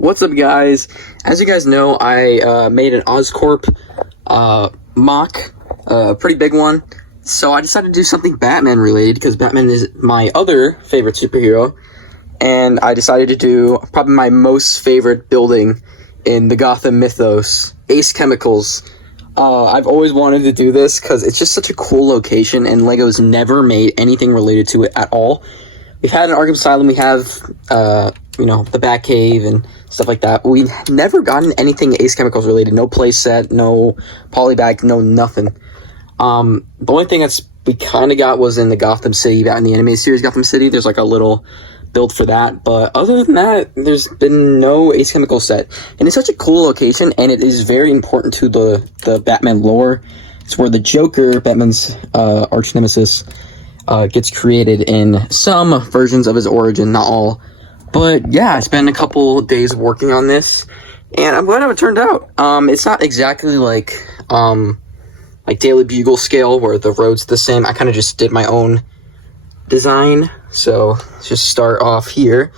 What's up, guys? As you guys know, I made an Oscorp MOC, a pretty big one. So I decided to do something Batman related because Batman is my other favorite superhero. And I decided to do probably my most favorite building in the Gotham mythos, Ace Chemicals. I've always wanted to do this because it's just such a cool location, and LEGO's never made anything related to it at all. We've had an Arkham Asylum, we have, the Batcave and stuff like that. We've never gotten anything Ace Chemicals related. No play set, no polybag, no nothing. The only thing we kind of got was in the Gotham City, in the animated series Gotham City. There's like a little build for that. But other than that, there's been no Ace Chemicals set. And it's such a cool location, and it is very important to the Batman lore. It's where the Joker, Batman's arch nemesis, gets created in some versions of his origin, not all. But yeah, I spent a couple days working on this, and I'm glad how it turned out. It's not exactly like Daily Bugle scale where the road's the same. I kind of just did my own design. So let's just start off here,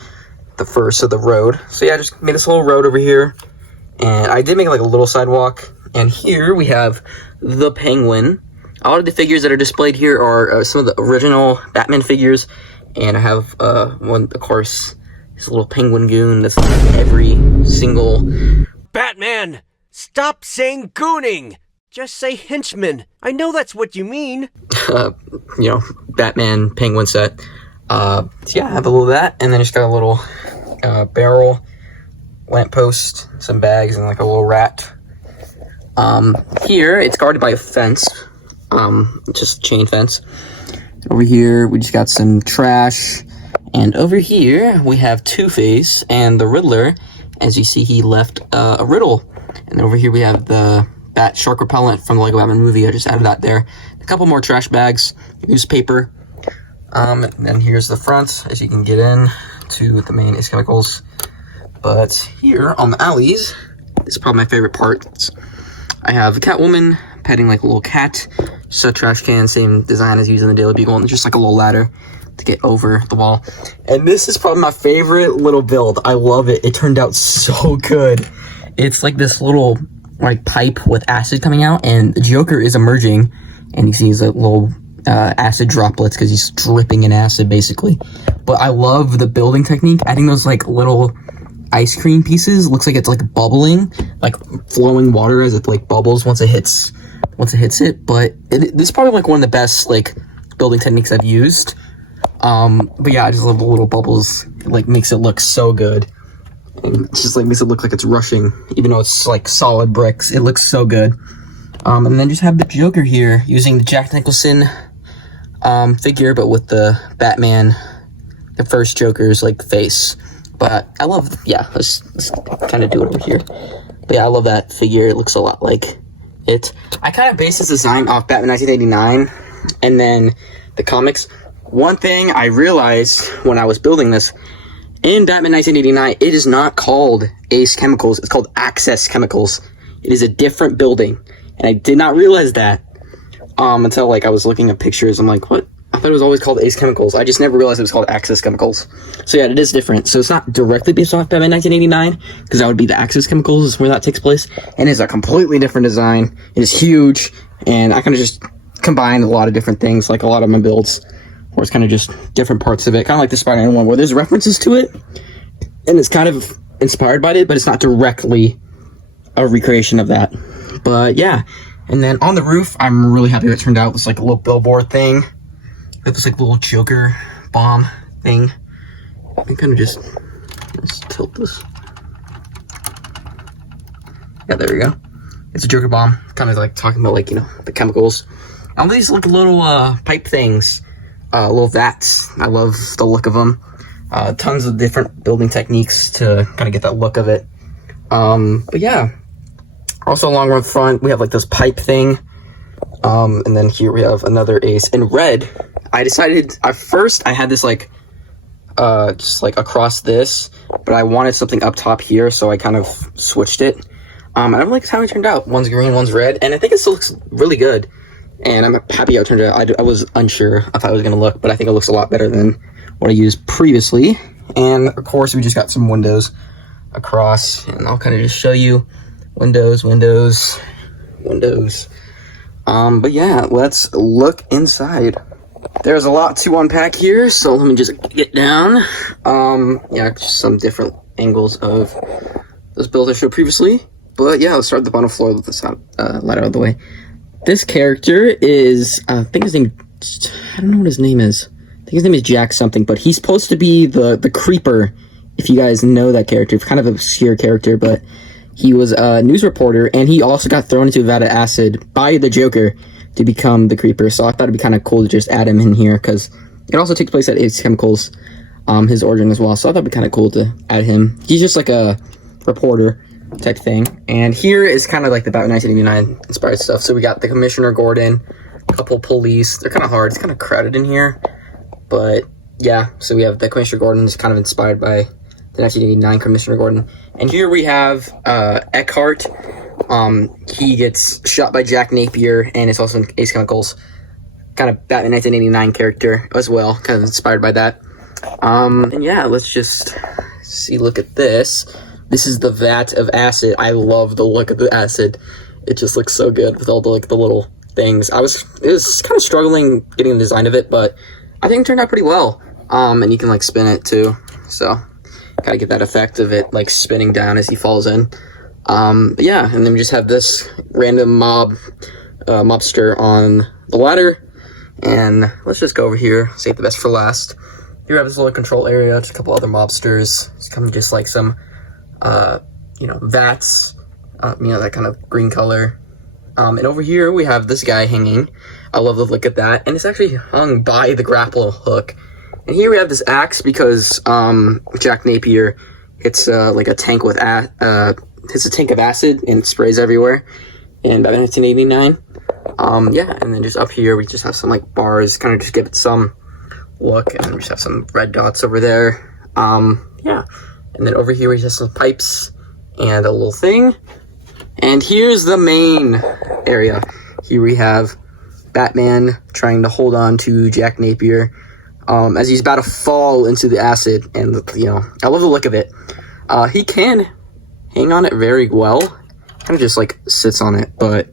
the first of the road. So yeah, I just made this little road over here, and I did make like a little sidewalk. And here we have the Penguin. A lot of the figures that are displayed here are some of the original Batman figures, and I have one, of course, this little penguin goon that's every single... Batman! Stop saying gooning! Just say henchman. I know that's what you mean. Batman penguin set. So yeah, I have a little of that, and then just got a little barrel, lamppost, some bags, and like a little rat. Here, it's guarded by a fence. Just chain fence. Over here, we just got some trash. And over here, we have Two-Face and the Riddler. As you see, he left a riddle. And over here, we have the Bat Shark Repellent from the LEGO Batman movie. I just added that there. A couple more trash bags, newspaper. And then here's the front, as you can get in to the main Ace Chemicals. But here on the alleys, this is probably my favorite part. I have a Catwoman petting like a little cat. Just a trash can, same design as used in the Daily Bugle, and just like a little ladder to get over the wall. And this is probably my favorite little build. I love it. It turned out so good. It's like this little pipe with acid coming out, and the Joker is emerging, and you see his little acid droplets because he's dripping in acid basically. But I love the building technique, adding those like little ice cream pieces. Looks like it's like bubbling, like flowing water as it like bubbles once it hits it. But this is probably like one of the best like building techniques I've used. But yeah, I just love the little bubbles. It like makes it look so good. And it just like makes it look like it's rushing, even though it's like solid bricks. It looks so good. And then just have the Joker here using the Jack Nicholson figure, but with the Batman, the first Joker's like face. But I love, let's kind of do it over here. But yeah, I love that figure. It looks a lot like it. I kind of based this design off Batman 1989 and then the comics. One thing I realized when I was building this, in Batman 1989, it is not called Ace Chemicals. It's called Access Chemicals. It is a different building. And I did not realize that until like I was looking at pictures. I'm like, what? I thought it was always called Ace Chemicals. I just never realized it was called Access Chemicals. So yeah, it is different. So it's not directly based off Batman 1989, because that would be the Access Chemicals is where that takes place. And it's a completely different design. It is huge. And I kind of just combined a lot of different things, like a lot of my builds, where it's kind of just different parts of it. Kind of like the Spider-Man one, where there's references to it. And it's kind of inspired by it, but it's not directly a recreation of that. But yeah. And then on the roof, I'm really happy how it turned out. It's like a little billboard thing. It's like a little Joker bomb thing. I can kind of just, let's tilt this. Yeah, there we go. It's a Joker bomb. Kind of like talking about like, the chemicals. And these look little pipe things. Little vats. I love the look of them. Tons of different building techniques to kind of get that look of it. But yeah. Also along the front, we have like this pipe thing. And then here we have another Ace. In red, I decided, at first I had this like, just like across this, but I wanted something up top here, so I kind of switched it. And I like how it turned out. One's green, one's red, and I think it still looks really good. And I'm happy how it turned out. I was unsure of how it was going to look, but I think it looks a lot better than what I used previously. And of course, we just got some windows. across, and I'll kind of just show you windows. But yeah, let's look inside. There's a lot to unpack here, so let me just get down. Yeah, just some different angles of those builds I showed previously. But yeah, let's start at the bottom floor with this light out of the way. This character is, I think his name, I don't know what his name is. I think his name is Jack something, but he's supposed to be the Creeper, if you guys know that character. Kind of an obscure character, but he was a news reporter, and he also got thrown into a vat of acid by the Joker to become the Creeper. So I thought it'd be kind of cool to just add him in here, because it also takes place at Ace Chemicals, his origin as well. So I thought it'd be kind of cool to add him. He's just like a reporter type thing. And here is kind of like the Batman 1989 inspired stuff. So we got the Commissioner Gordon, a couple police. They're kind of hard. It's kind of crowded in here. But yeah, so we have the Commissioner Gordon is kind of inspired by the 1989 Commissioner Gordon. And here we have Eckhart. He gets shot by Jack Napier, and it's also in Ace Chemicals. Kind of Batman 1989 character as well, kind of inspired by that. And yeah, let's just look at this. This is the vat of acid. I love the look of the acid. It just looks so good with all the the little things. It was kind of struggling getting the design of it, but I think it turned out pretty well. And you can like spin it too, so gotta get that effect of it like spinning down as he falls in. But yeah, and then we just have this random mobster on the ladder. And let's just go over here, save the best for last. Here we have this little control area, just a couple other mobsters. It's kind of just like some, vats, that kind of green color. And over here we have this guy hanging. I love the look at that. And it's actually hung by the grapple hook. And here we have this axe because Jack Napier hits like a tank with hits a tank of acid and sprays everywhere in Batman 1989. Yeah, and then just up here we just have some like bars, kind of just give it some look, and we just have some red dots over there. Yeah, and then over here we just have some pipes and a little thing. And here's the main area. Here we have Batman trying to hold on to Jack Napier as he's about to fall into the acid. And I love the look of it. He can hang on it very well. Kind of just like sits on it, but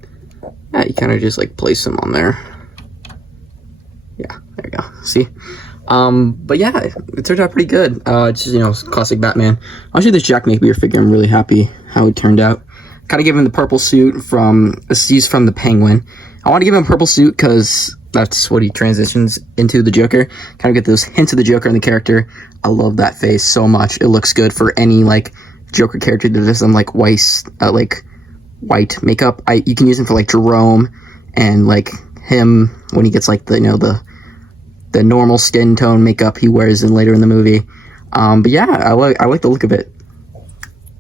yeah, you kind of just like place him on there. Yeah, there we go. See? But yeah, it turned out pretty good. It's just, classic Batman. Actually, this Jack Napier figure, I'm really happy how it turned out. Kind of give him the purple suit he's from the Penguin. I want to give him a purple suit because that's what he transitions into the Joker. Kind of get those hints of the Joker in the character. I love that face so much. It looks good for any like Joker character that does some like white makeup. You can use him for like Jerome and like him when he gets like the normal skin tone makeup he wears later in the movie. But yeah, I like the look of it.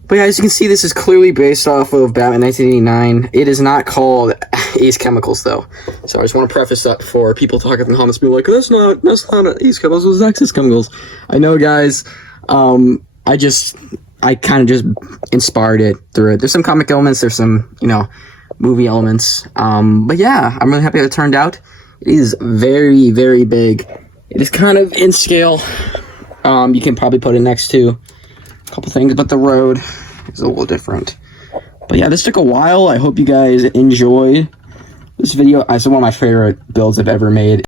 But yeah, as you can see, this is clearly based off of Batman 1989. It is not called Ace Chemicals though. So I just want to preface that before people talk in the comments, be like, that's not Ace Chemicals, it's Ace Chemicals. I know, guys. I kind of just inspired it through it. There's some comic elements, there's some, movie elements. But yeah, I'm really happy how it turned out. It is very, very big. It is kind of in scale. You can probably put it next to a couple things, but the road is a little different. But yeah, this took a while. I hope you guys enjoyed this video. It's one of my favorite builds I've ever made.